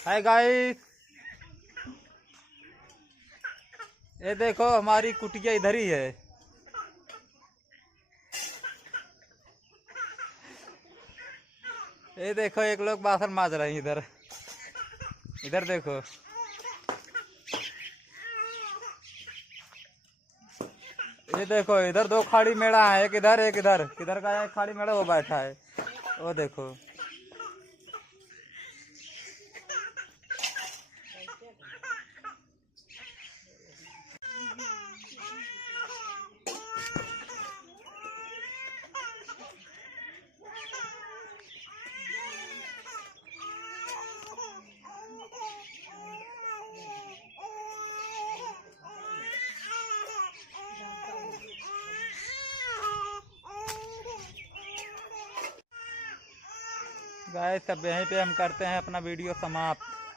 Hi guys, ये देखो हमारी कुटिया इधर ही है। ये देखो एक लोग बासन माज रहे हैं इधर। इधर देखो, ये देखो इधर दो खाड़ी मेढ़ा है, एक इधर एक इधर। किधर का है खाड़ी मेढ़ा? वो बैठा है, वो देखो। गाइस, अब यहीं पे हम करते हैं अपना वीडियो समाप्त।